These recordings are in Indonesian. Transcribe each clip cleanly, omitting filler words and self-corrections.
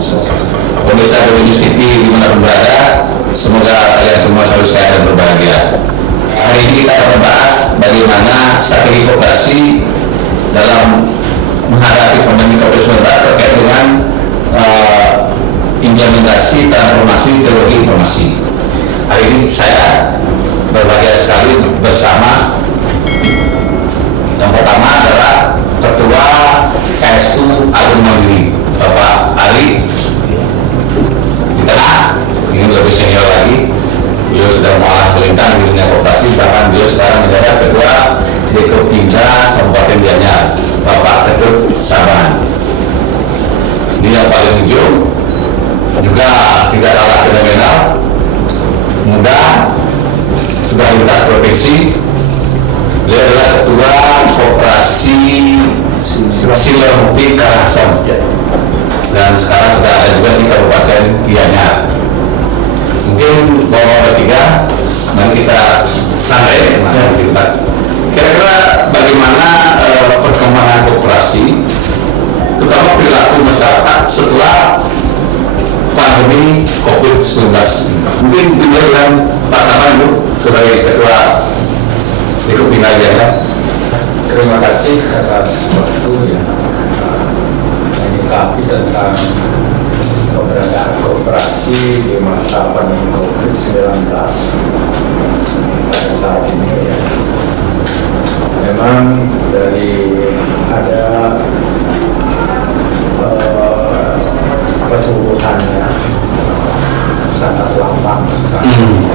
Pemirsa News TV dimanapun berada, semoga kalian semua selalu sehat dan berbahagia. Hari ini kita akan membahas bagaimana strategi koperasi dalam menghadapi pandemi COVID-19 terkait dengan implementasi transformasi teknologi informasi. Hari ini saya berbahagia sekali bersama yang pertama adalah Ketua KSU Agung Mandiri, Bapak Ali. Di tengah, ini lebih senior lagi, beliau sudah malah melintang di dunia koperasi, bahkan beliau sekarang menjadi Ketua Dekopimda Kabupaten Gianyar, Bapak Ketut Saban. Ini yang paling ujung, juga tidak kalah fenomenal, muda, sudah lintas provinsi. Beliau adalah Ketua Koperasi Silermuti Karangasem, dan sekarang sudah ada juga di Kabupaten Gianyar. Mungkin bapak bertiga, mari kita santai. Kira-kira bagaimana perkembangan koperasi, terutama perilaku masyarakat setelah pandemi COVID-19. Mungkin dimulai dengan Pak Saban, Bu, sebagai Ketua Dekopimda Gianyar. Terima kasih atas waktu yang menyikapi tentang keberadaan koperasi di masa pandemi COVID-19 pada saat ini ya. Memang dari ada pertumbuhannya sangat lambat sekali.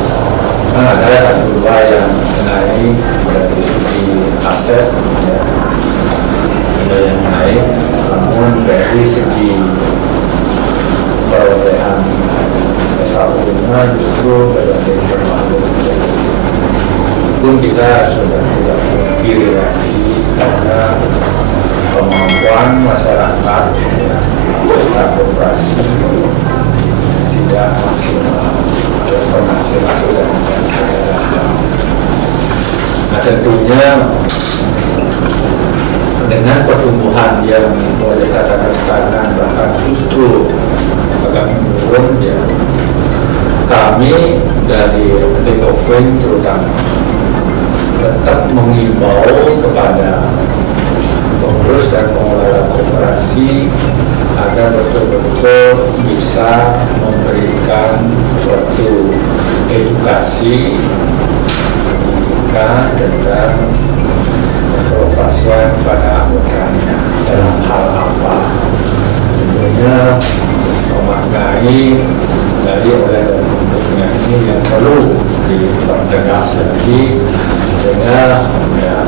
Ada satu dua yang naik dari segi aset, ya, ada yang naik, namun dari segi perolehan SAU-nya justru berada terlalu. Pun kita sudah tidak memungkiri lagi karena kemampuan masyarakat anggota koperasi tidak maksimal. Penghasilan nah, tentunya dengan pertumbuhan yang boleh katakan stagnan bahkan justru agak menurun ya, kami dari Dekopim terutama tetap mengimbau kepada pengurus dan pengelola koperasi agar betul-betul bisa memberikan suatu edukasi pendidikan tentang keoperasian pada anggotanya dalam hal apa, tentunya memaknai dari bentuknya ini yang perlu dipertegas lagi sehingga ya,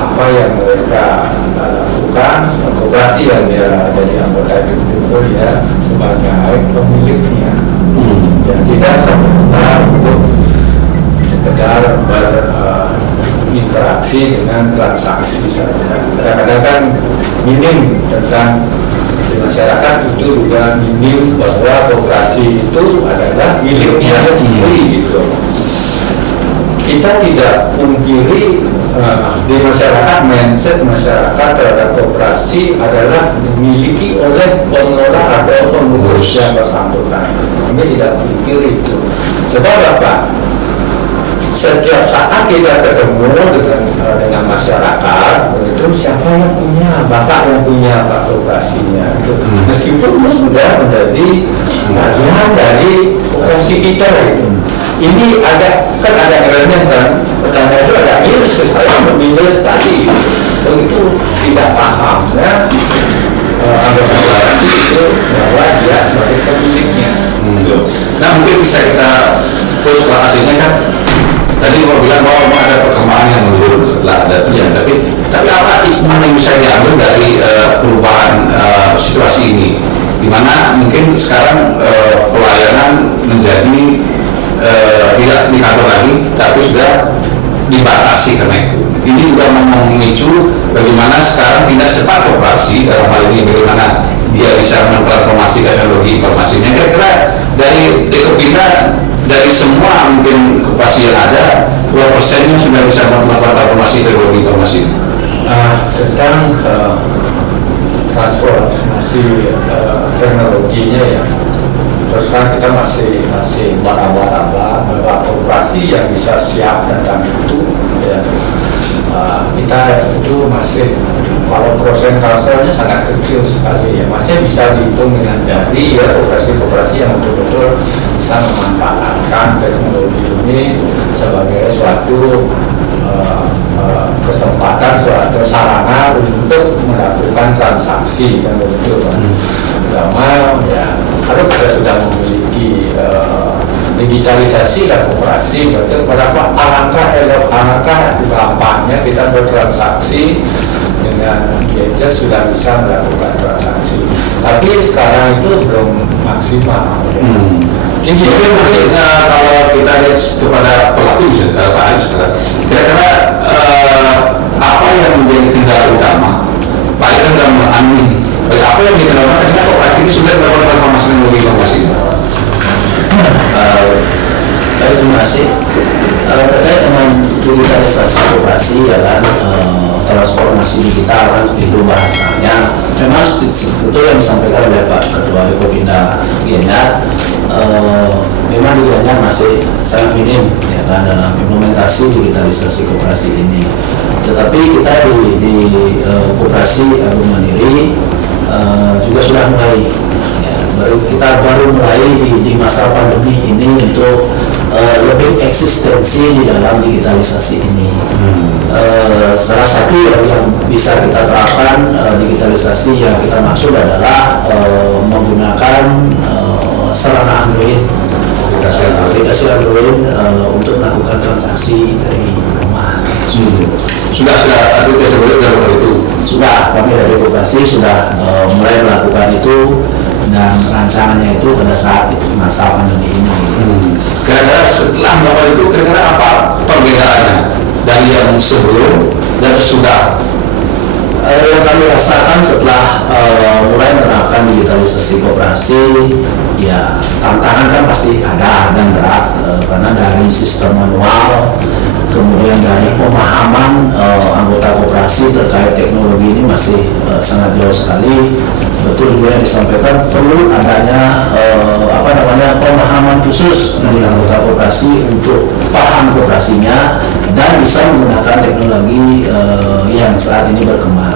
apa yang mereka lakukan, koperasi yang dia jadi anggota itu ya sebagai pemiliknya, dan tidak sekedar untuk sekedar berinteraksi dengan transaksi saja. Kadang-kadang kan minim tentang di masyarakat itu juga minim bahwa koperasi itu adalah miliknya sendiri gitu. Kita tidak pungkiri di masyarakat, mindset masyarakat terhadap koperasi adalah dimiliki oleh pengelola atau pengurus yang bersangkutan. Kami tidak pungkiri itu. Sebab apa? Setiap saat kita ketemu dengan masyarakat, itu siapa yang punya, bapak yang punya pak koperasinya. Gitu. Meskipun itu sudah menjadi bagian dari koperasi kita. Gitu. Ini kan ada elemen kan, pertanyaan itu ada miris, saya miris tadi begitu tidak paham ya, anggota koperasi itu bahwa dia sebagai pemiliknya. Nah, mungkin bisa kita terus artinya kan tadi mau bilang bahwa ada perkembangan yang menurun setelah ada itu ya, tapi apa hikmah yang bisa diambil dari perubahan situasi ini, dimana mungkin sekarang pelayanan menjadi tidak di kantor lagi, tapi sudah dibatasi karena itu. Ini juga memicu bagaimana sekarang tidak cepat koperasi dalam hal ini, bagaimana dia bisa mentransformasi teknologi informasinya. Kira-kira dari Dekopimda, dari semua mungkin koperasi yang ada, berapa persennya sudah bisa melakukan transformasi teknologi informasi? Tentang transformasi teknologinya ya. Terus kan kita masih meraba-raba koperasi yang bisa siap datang itu ya. Kita itu masih, kalau prosentasenya sangat kecil sekali ya, masih bisa dihitung dengan jari ya, koperasi-koperasi yang betul-betul bisa memanfaatkan teknologi ini sebagai suatu kesempatan, suatu sarana untuk melakukan transaksi dan begitu kan. Pertama ya, kalau kita sudah memiliki digitalisasi dan koperasi, berarti berapa alangkah gampangnya kita bertransaksi dengan gadget, sudah bisa melakukan transaksi. Tapi sekarang itu belum maksimal. Jadi mungkin kalau kita lihat kepada pelaku bisa Pak Anies sekarang, kira-kira apa yang menjadi kendala utama? Pak Anies kan sudah mengalami apa yang menjadi kendala utama ketika koperasi ini sudah melakukan transformasi teknologi informasi. Baik, terima kasih. Terkait dengan digitalisasi koperasi ya kan, transformasi digital kan itu bahasanya. Memang betul yang disampaikan oleh Pak Ketua Lekopinda Gianyar. Memang di Gianyar masih sangat minim ya kan dalam implementasi digitalisasi koperasi ini. Tetapi kita di Koperasi Agung Mandiri juga sudah mulai. Kita baru mulai di masa pandemi ini untuk lebih eksistensi di dalam digitalisasi ini. Salah satu yang bisa kita terapkan digitalisasi yang kita maksud adalah menggunakan sarana Android, aplikasi Android untuk melakukan transaksi dari rumah. Sudah aplikasi Android itu? Sudah, kami dari Koperasi sudah mulai melakukan itu, dan rancangannya itu pada saat masa pandemi ini. Kira-kira setelah melakukan itu, kira-kira apa perbedaannya dari yang sebelum dan sesudah? Yang kami rasakan setelah mulai menerapkan digitalisasi koperasi, ya tantangan kan pasti ada dan berat, karena dari sistem manual, kemudian dari pemahaman anggota koperasi terkait teknologi ini masih sangat jauh sekali. Betul juga yang disampaikan, perlu adanya pemahaman khusus dari anggota koperasi untuk paham koperasinya dan bisa menggunakan teknologi yang saat ini berkembang.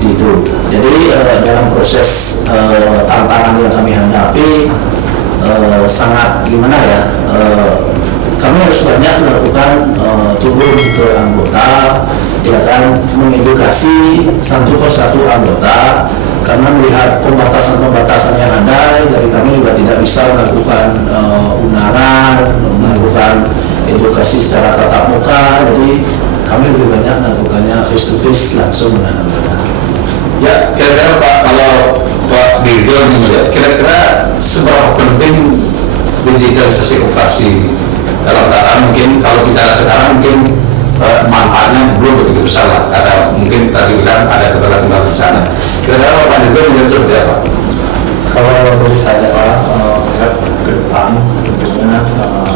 Itu. Jadi dalam proses tantangan yang kami hadapi sangat gimana ya? Kami harus banyak melakukan turun ke anggota, ya kan, mengedukasi satu persatu anggota, karena melihat pembatasan-pembatasan yang ada, dari kami juga tidak bisa melakukan undangan, melakukan edukasi secara tatap muka, jadi kami lebih banyak melakukannya face to face langsung dengan anggota. Ya, kira-kira Pak, kalau Pak Dirgo ini, kira-kira seberapa penting digitalisasi koperasi dalam keadaan mungkin kalau bicara sekarang mungkin manfaatnya belum begitu besar lah, karena mungkin tadi bilang ada kendala-kendala di sana. Kira-kira Pak Dirgo melihat seperti apa? Kalau dari saya Pak, melihat ke depan tentunya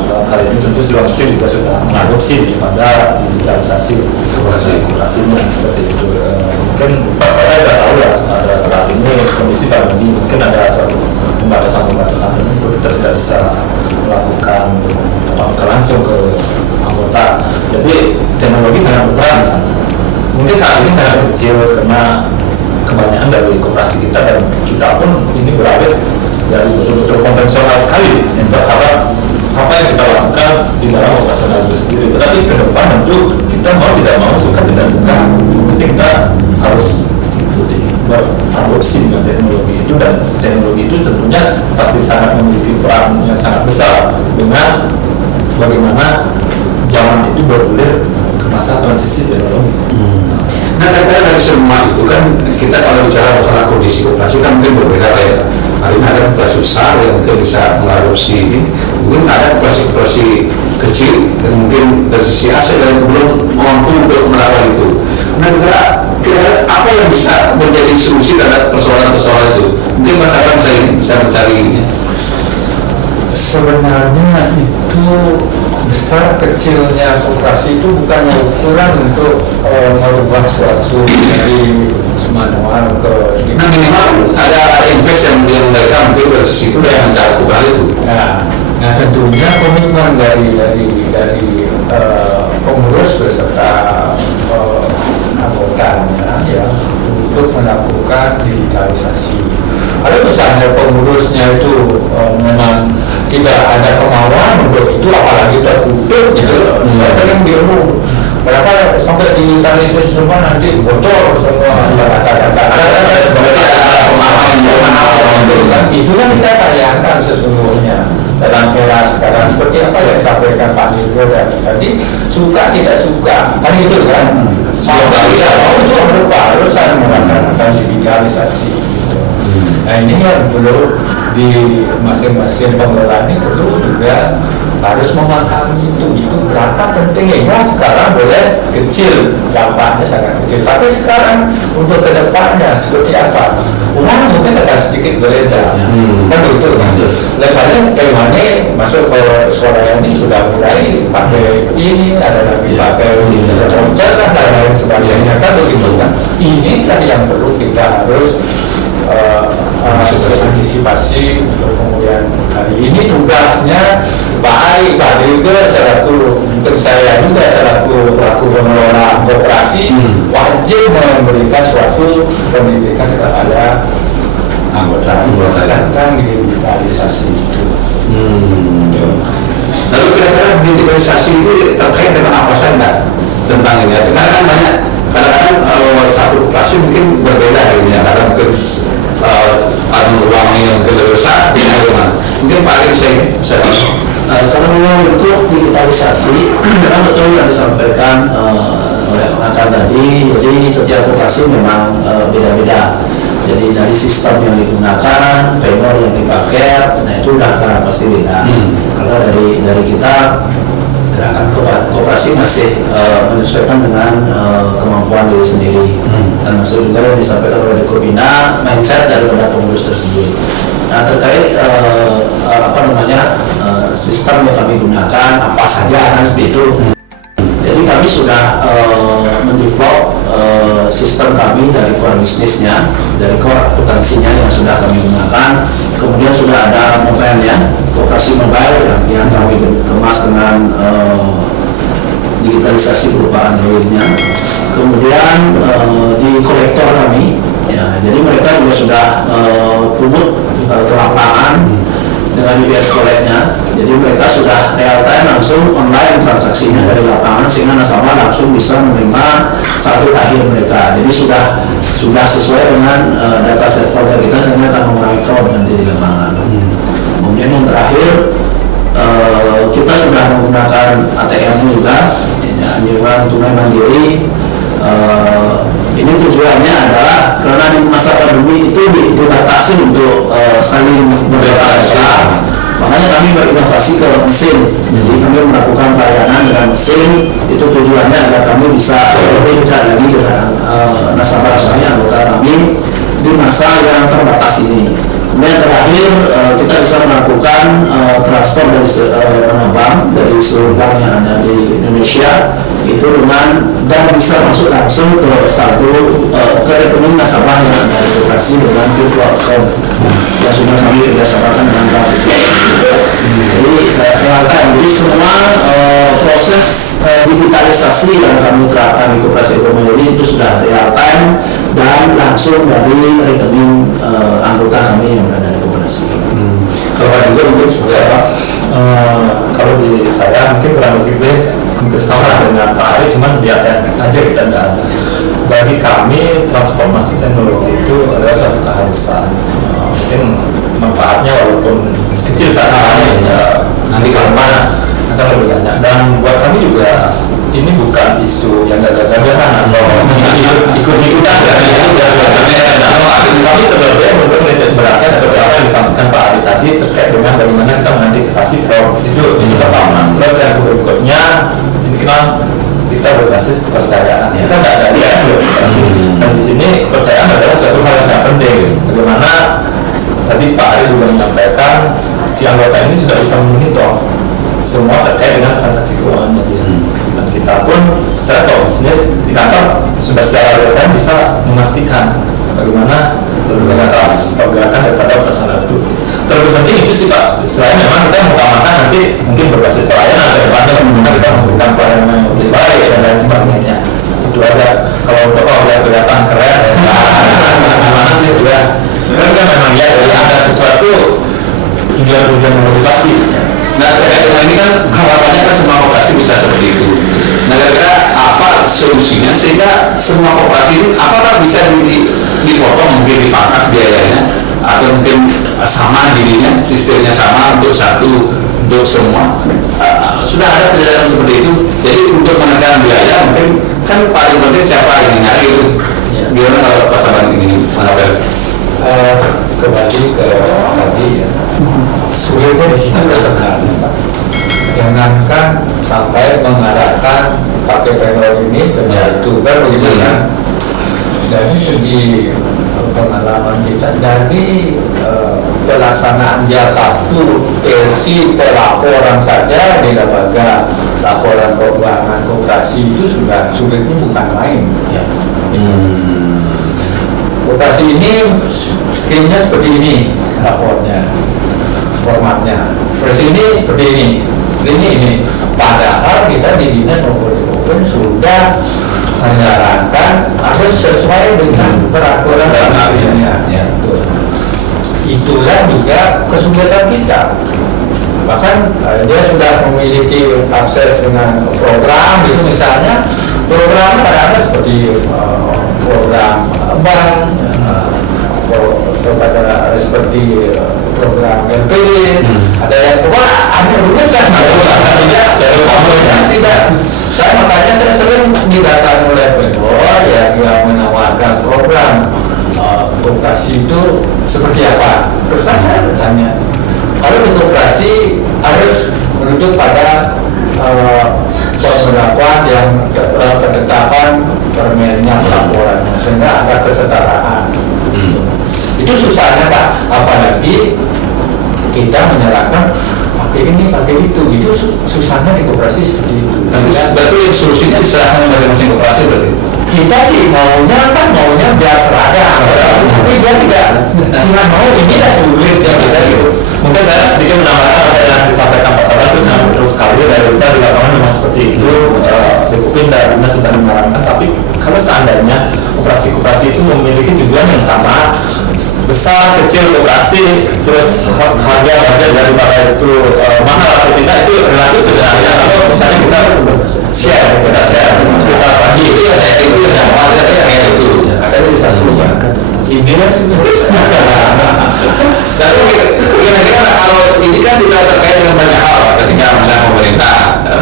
dalam hal ini tentu Sri Lanka juga sudah mengadopsi pada digitalisasi koperasinya seperti itu. Mungkin saya tidak tahu ya, ada saat ini kondisi pandemi mungkin ada suatu pembatasan tertentu kita tidak bisa melakukan langsung ke anggota. Jadi teknologi sangat berperan di sana. Mungkin saat ini sangat kecil karena kebanyakan dari koperasi kita dan kita pun ini beralih dari betul-betul konvensional sekali yang berharap apa yang kita lakukan di dalam operasional itu sendiri. Tetapi ke depan tentu kita mau tidak mau, suka tidak suka, mesti kita harus beradopsi dengan teknologi itu, dan teknologi itu tentunya pasti sangat memiliki peran yang sangat besar dengan bagaimana zaman itu bergulir ke masa transisi teknologi. Nah, kadang-kadang dari semua itu kan kita kalau bicara masalah kondisi koperasi kan mungkin berbeda ya. Hari ini ada koperasi besar yang mungkin bisa mengadopsi ini, mungkin ada koperasi kecil yang mungkin dari sisi aset yang belum mampu untuk melakukan itu. Nah, kira-kira apa yang bisa menjadi solusi terhadap persoalan-persoalan itu? Mungkin masyarakat bisa mencari ini. Sebenarnya itu besar kecilnya koperasi itu bukannya ukuran untuk merubah suatu dari manual ke Nah minimal ada invest yang mereka mungkin dari sisi itu yang mencakup hal itu. Nah tentunya komitmen dari pengurus beserta anggotanya ya untuk melakukan digitalisasi. Kalau misalnya pengurusnya itu memang tidak ada kemauan untuk itu, apalagi tertutup gitu, saya sering bingung. Berapa sampai digitalisasi semua nanti bocor semua data-data. Sebenarnya ada pemahaman Kan itu kan kita sayangkan sesungguhnya dalam era sekarang seperti apa yang disampaikan Pak Nirgo tadi, suka tidak suka kan itu kan. Siapa bisa mau itu harus melakukan digitalisasi. Nah ini yang perlu di masing-masing pengelola ini perlu juga harus memahami itu berapa pentingnya. Ya sekarang boleh kecil, dampaknya sangat kecil, tapi sekarang untuk kedepannya seperti apa, uang mungkin akan sedikit berbeda. Kan begitu kan. Levelnya kayak mana masuk ke suara ini sudah mulai pakai ini, ada lagi pakai roncat lah dan lain sebagainya, kan begitu kan. Inilah yang perlu kita harus antisipasi untuk kemudian hari ini. Tugasnya Pak Ari, Pak Dirga selaku mungkin saya juga selaku pengelola koperasi wajib memberikan suatu pendidikan kepada anggota tentang digitalisasi itu. Lalu kira-kira digitalisasi itu terkait dengan apa saja tentang ini? Karena kan banyak, kadang-kadang satu koperasi mungkin berbeda ini ya, kadang mungkin uangnya yang lebih besar, mungkin Pak Ari saya Karena untuk digitalisasi, memang betul yang disampaikan oleh pengacara tadi. Jadi setiap koperasi memang beda-beda. Jadi dari sistem yang digunakan, vendor yang dipakai, nah itu udah karena pasti beda. Karena dari kita gerakan koperasi masih menyesuaikan dengan kemampuan diri sendiri. Dan masuk juga yang disampaikan oleh Dekopina, mindset daripada pengurus tersebut. Nah terkait sistem yang kami gunakan apa saja kan seperti itu. Jadi kami sudah mendevelop sistem kami dari core bisnisnya, dari core akuntansinya yang sudah kami gunakan. Kemudian sudah ada mobile-nya, koperasi mobile yang kami kemas dengan digitalisasi berupa Android-nya. Kemudian di kolektor kami, ya, jadi mereka juga sudah pungut ke lapangan dengan UPS Collect-nya. Jadi mereka sudah real time langsung online transaksinya dari lapangan, sehingga nasabah langsung bisa menerima saldo akhir mereka. Jadi sudah sesuai dengan data server kita, sehingga akan mengurangi fraud nanti di lapangan. Kemudian yang terakhir, kita sudah menggunakan ATM juga, anjuran tunai mandiri. Ini tujuannya adalah karena di masa pandemi itu dibatasi untuk saling berinteraksi. Makanya kami berinovasi ke mesin. Jadi kami melakukan pelayanan dengan mesin. Itu tujuannya agar kami bisa lebih dekat lagi dengan nasabah-nasabah anggota kami di masa yang terbatas ini. Kemudian terakhir kita bisa melakukan transfer dari bank dari seluruh bank yang ada di Indonesia itu dengan dan bisa masuk langsung ke saldo ke rekening nasabah yang ada di koperasi dengan virtual account yang sudah kami kerjasamakan dengan bank. Jadi semua proses digitalisasi yang kami terapkan di koperasi ekonomi itu sudah real time dan langsung dari rekening anggota kami yang berada di koperasi. Kalau Pak Dirga mungkin seperti apa? Kalau di saya mungkin kurang lebih hampir sama dengan Pak Ari, cuman di ATM aja kita tidak ada. Bagi kami transformasi teknologi itu adalah suatu keharusan. Mungkin manfaatnya walaupun kecil saat ini, nanti kalau mana akan lebih banyak. Dan buat kami juga ini bukan isu yang gagah-gagahan atau ikut-ikutan. Kami terlebih untuk menitik beratkan seperti apa yang disampaikan Pak Ari tadi terkait dengan bagaimana kita mengantisipasi fraud itu pertama. Terus yang berikutnya ini kan kita berbasis kepercayaan. Kita tidak ada IAS dan di sini kepercayaan adalah suatu hal yang sangat penting. Bagaimana tadi Pak Ari juga menyampaikan si anggota ini sudah bisa memonitor semua terkait dengan transaksi keuangannya dia. Dan kita pun secara bisnis di kantor sudah secara real time bisa memastikan bagaimana kelas pergerakan daripada personal itu. Terlebih penting itu sih Pak, selain memang kita mengutamakan nanti mungkin berbasis pelayanan ke depannya, bagaimana kita memberikan pelayanan yang lebih baik dan lain sebagainya. Itu ada, kalau untuk udah kelihatan keren, gimana sih ya? Kan memang ya, jadi ada sesuatu tujuan yang pasti. Nah, terkait dengan ini kan harapannya kan semua koperasi bisa seperti itu. Nah, kira-kira apa solusinya sehingga semua koperasi ini apakah bisa dipotong, mungkin dipangkas biayanya, atau mungkin sama dirinya, sistemnya sama untuk satu, untuk semua. Sudah ada kejadian seperti itu. Jadi untuk menekan biaya mungkin kan paling penting siapa yang nyari itu. Gimana kalau pasangan ini mengambil? Kembali ke tadi ya, sulitnya di sini sebenarnya Pak. Jangankan sampai mengarahkan pakai teknologi ini ke itu kan begitu kan. Dari segi pengalaman kita dari pelaksanaan jasa satu versi pelaporan saja di lembaga laporan keuangan koperasi itu sudah sulitnya bukan main ya. Koperasi ini skemnya seperti ini lapornya, formatnya. Versi ini seperti ini. Padahal kita di dinas maupun di Open sudah menyarankan harus sesuai dengan peraturan lainnya. Itulah juga kesulitan kita. Bahkan dia sudah memiliki akses dengan program gitu misalnya. Programnya kadang-kadang seperti program bank, kepada seperti program LPD, ada yang ada rumit kan? Tidak. Makanya saya sering didatangi oleh vendor yang menawarkan program koperasi itu seperti apa. Terus saya bertanya, kalau di koperasi harus merujuk pada pemberlakuan yang ketetapan permennya pelaporan sehingga ada kesetaraan. Itu susahnya Pak, apalagi kita menyarankan pakai ini pakai itu susahnya di koperasi seperti itu. Tapi berarti solusinya diserahkan masing-masing koperasi berarti. Kita sih maunya biar seragam, tapi dia tidak cuma mau inilah sulit ya kita gitu. Mungkin saya sedikit menambahkan apa yang disampaikan Pak Sabar, itu sangat betul sekali. Dari kita di lapangan memang seperti itu. Bukupin dan Dinas sudah menyarankan, tapi kalau seandainya koperasi-koperasi itu memiliki tujuan yang sama, besar, kecil, koperasi, terus harga budget daripada itu mahal atau tidak, itu relatif sebenarnya. Kalau misalnya kita share, kita bagi, Itu ya saya itu. Ada di satu inilah Tapi kira-kira kalau ini kan juga terkait dengan banyak hal ketika misalnya pemerintah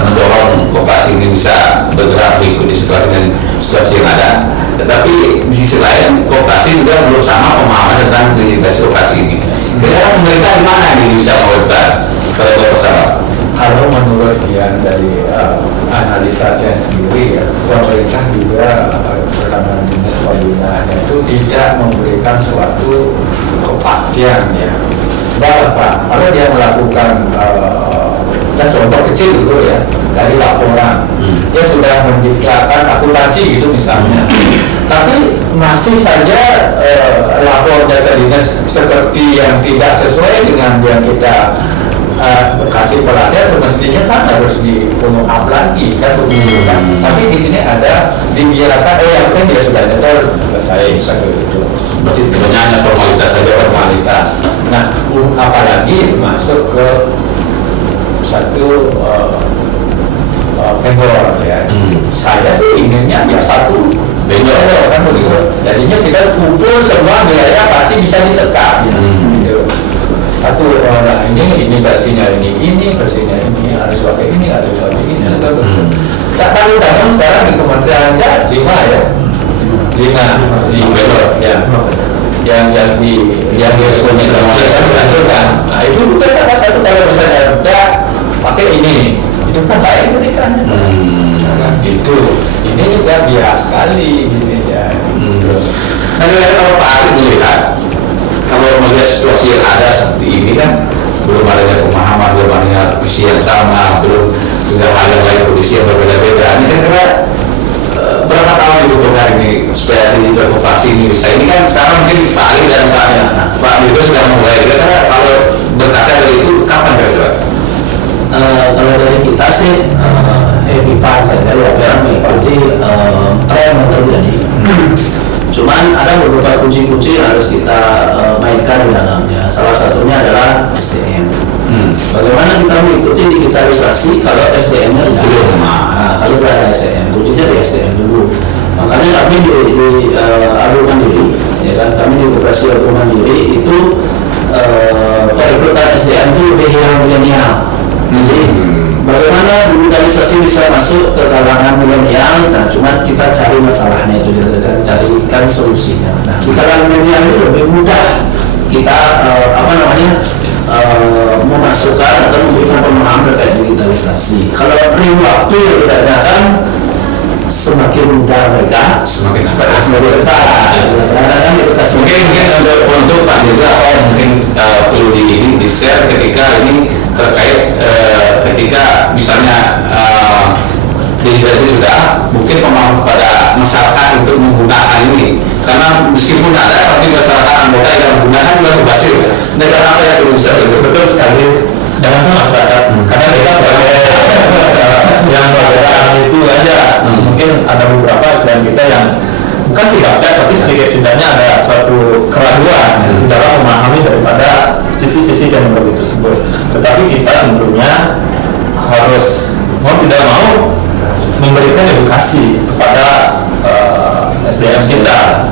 mendorong koperasi ini bisa bergerak mengikuti situasi dan situasi yang ada. Tetapi di sisi lain koperasi juga belum sama pemahaman tentang digitalisasi koperasi ini. Kira-kira pemerintah di mana ini bisa mewujudkan pada bersama? Kalau menurut dia dari analisanya sendiri ya, pemerintah juga bersama dinas pembinaannya itu tidak memberikan suatu kepastian ya. Bahwa kalau dia melakukan contoh kecil dulu ya dari laporan, dia sudah mendeklarasikan akuntansi gitu misalnya, tapi masih saja lapor data dinas seperti yang tidak sesuai dengan yang kita kasih pelatihan semestinya kan harus di follow up lagi kan begitu kan. Tapi di sini ada dibiarkan yang penting dia sudah nyetor selesai satu itu. Berarti sebenarnya hanya formalitas saja. Formalitas. Nah, apalagi masuk ke satu vendor ya. Saya sih inginnya ya satu vendor kan begitu. Jadinya kita kumpul semua biaya pasti bisa ditekan. Gitu. Satu orang ini versinya ini versinya ini harus pakai ini harus pakai ini. Tak tahu sekarang di kementerian aja 5 ya. 5 vendor ya. Yang itu kan. Nah itu bukan salah satu kalau misalnya ada pakai ini itu kan lain ceritanya. Gitu. Ini juga bias sekali gini ya. Nah, kalau Pak Ali melihat, kalau melihat situasi yang ada seperti ini kan belum adanya pemahaman, belum adanya visi yang sama, belum juga hal yang lain kondisi yang berbeda-beda. Ini kira-kira berapa tahun dibutuhkan ini supaya di koperasi ini bisa? Ini kan sekarang mungkin Pak Ali dan Pak Dido sudah mulai. Kira-kira kalau berkaca dari itu kapan kira-kira? Kalau dari kita sih heavy fun saja ya, mengikuti tren yang terjadi. Cuman ada beberapa kunci-kunci yang harus kita mainkan di dalamnya. Salah satunya adalah SDM. Bagaimana kita mengikuti digitalisasi kalau SDM-nya belum? Nah, kalau tidak ada SDM, kuncinya di SDM dulu. Makanya kami di Agro Mandiri, ya kan, kami di Koperasi Agro Mandiri itu perekrutan SDM itu lebih yang milenial. Jadi bagaimana digitalisasi bisa masuk ke kalangan milenial? Nah, cuma kita cari masalahnya itu, carikan solusinya. Nah, di kalangan milenial itu lebih mudah kita memasukkan atau memberikan pemahaman terkait digitalisasi. Kalau perlu waktu yang kita adakan, semakin mudah mereka Semakin cepat. Mungkin untuk Pak juga mungkin perlu di share ketika ini terkait ketika misalnya digitalisasi sudah, mungkin pemahaman pada masyarakat untuk menggunakan ini, karena meskipun ada tapi masyarakat anggota yang menggunakan juga berhasil. Negara apa yang belum bisa Betul sekali. Jangan masyarakat, karena kita sebagai yang bergerak itu aja, mungkin ada beberapa SDM kita yang bukan sikap tapi sedikit tidaknya ada suatu keraguan dalam memahami daripada sisi-sisi teknologi tersebut. Tetapi kita tentunya harus mau tidak mau memberikan edukasi kepada SDM kita.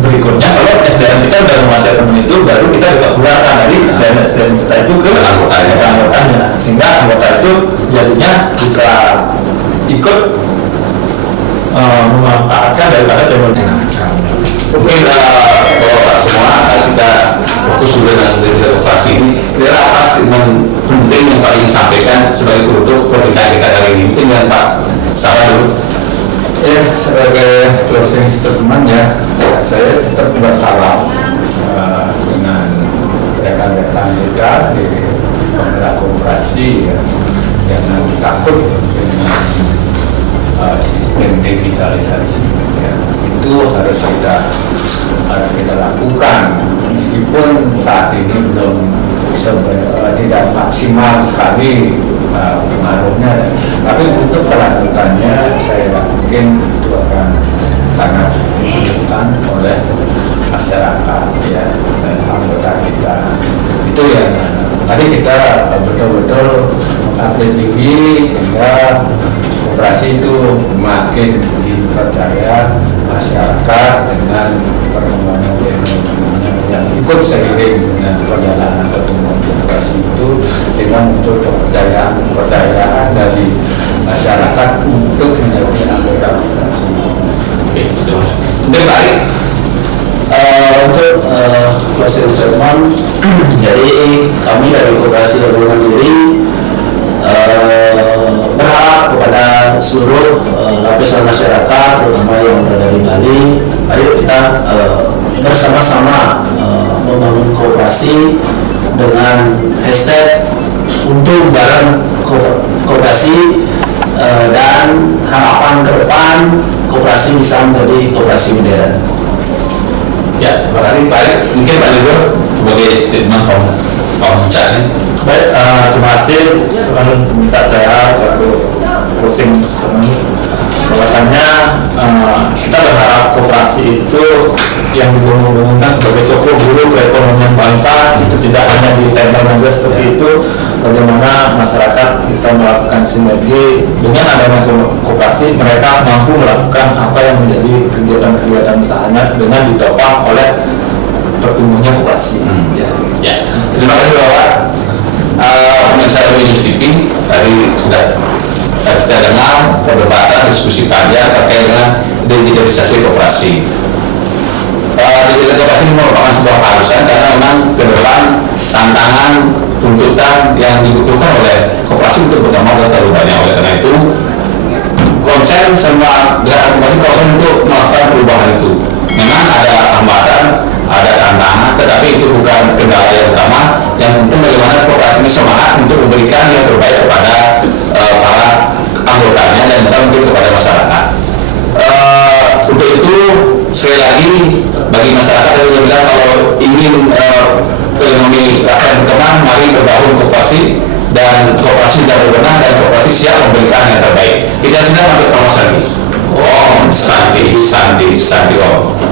Berikutnya, kalau SDM kita sudah menguasai ilmu itu, baru kita juga keluarkan dari SDM kita itu ke anggotanya, sehingga anggota itu jadinya bisa ikut memanfaatkan daripada teknologi. Mungkin Bapak semua kita fokus dulu dengan koperasi ini. Kira apa statement penting yang Pak ingin sampaikan sebagai penutup perbincangan kita kali ini? Mungkin dengan Pak Sabah dulu. Ya, sebagai closing statement ya, saya tetap berharap dengan rekan-rekan kita di penggerak koperasi ya, jangan takut dengan sistem digitalisasi ya. Itu harus kita lakukan, meskipun saat ini belum tidak maksimal sekali pengaruhnya, tapi untuk kelanjutannya saya yakin itu akan sangat dibutuhkan oleh masyarakat ya, dan anggota kita. Itu yang tadi kita betul-betul mengupdate diri sehingga koperasi itu makin dipercaya masyarakat dengan perkembangan teknologi yang ikut seiring dengan perjalanan pertumbuhan koperasi itu, sehingga muncul kepercayaan dari masyarakat untuk menjadi anggota koperasi. Oke, itu Mas. Mungkin Pak Ali. Untuk closing statement, jadi kami dari Koperasi Agro Mandiri berharap kepada seluruh lapisan masyarakat, terutama yang berada di Bali, ayo kita bersama-sama membangun koperasi dengan hashtag untung bareng koperasi, dan harapan ke depan koperasi bisa menjadi koperasi modern. Ya, terima kasih Pak Ali. Mungkin Pak Dido sebagai statement pemuncak ini. Baik, terima kasih teman pemuncak saya selaku closing statement. Bahwasannya kita berharap koperasi itu yang dibangun-bangunkan sebagai sokong guru perekonomian bangsa, itu tidak hanya di tender saja seperti itu. Bagaimana masyarakat bisa melakukan sinergi dengan adanya koperasi, mereka mampu melakukan apa yang menjadi kegiatan-kegiatan usahanya dengan ditopang oleh pertumbuhannya koperasi. Ya, terima kasih Bapak. Pemirsa News TV tadi sudah kita dengar perdebatan diskusi panjang terkait dengan digitalisasi koperasi. Digitalisasi koperasi merupakan sebuah keharusan karena memang ke depan tantangan tuntutan yang dibutuhkan oleh koperasi untuk berkembang terlalu banyak. Oleh karena itu konsen semua gerakan koperasi konsen untuk melakukan perubahan itu. Memang ada hambatan, ada tantangan, tetapi itu bukan kendala yang utama. Yang penting bagaimana koperasi ini semangat untuk memberikan yang terbaik kepada para siap memberikan yang terbaik. Kita sedang untuk promosi. Om Santi Santi Santi Om.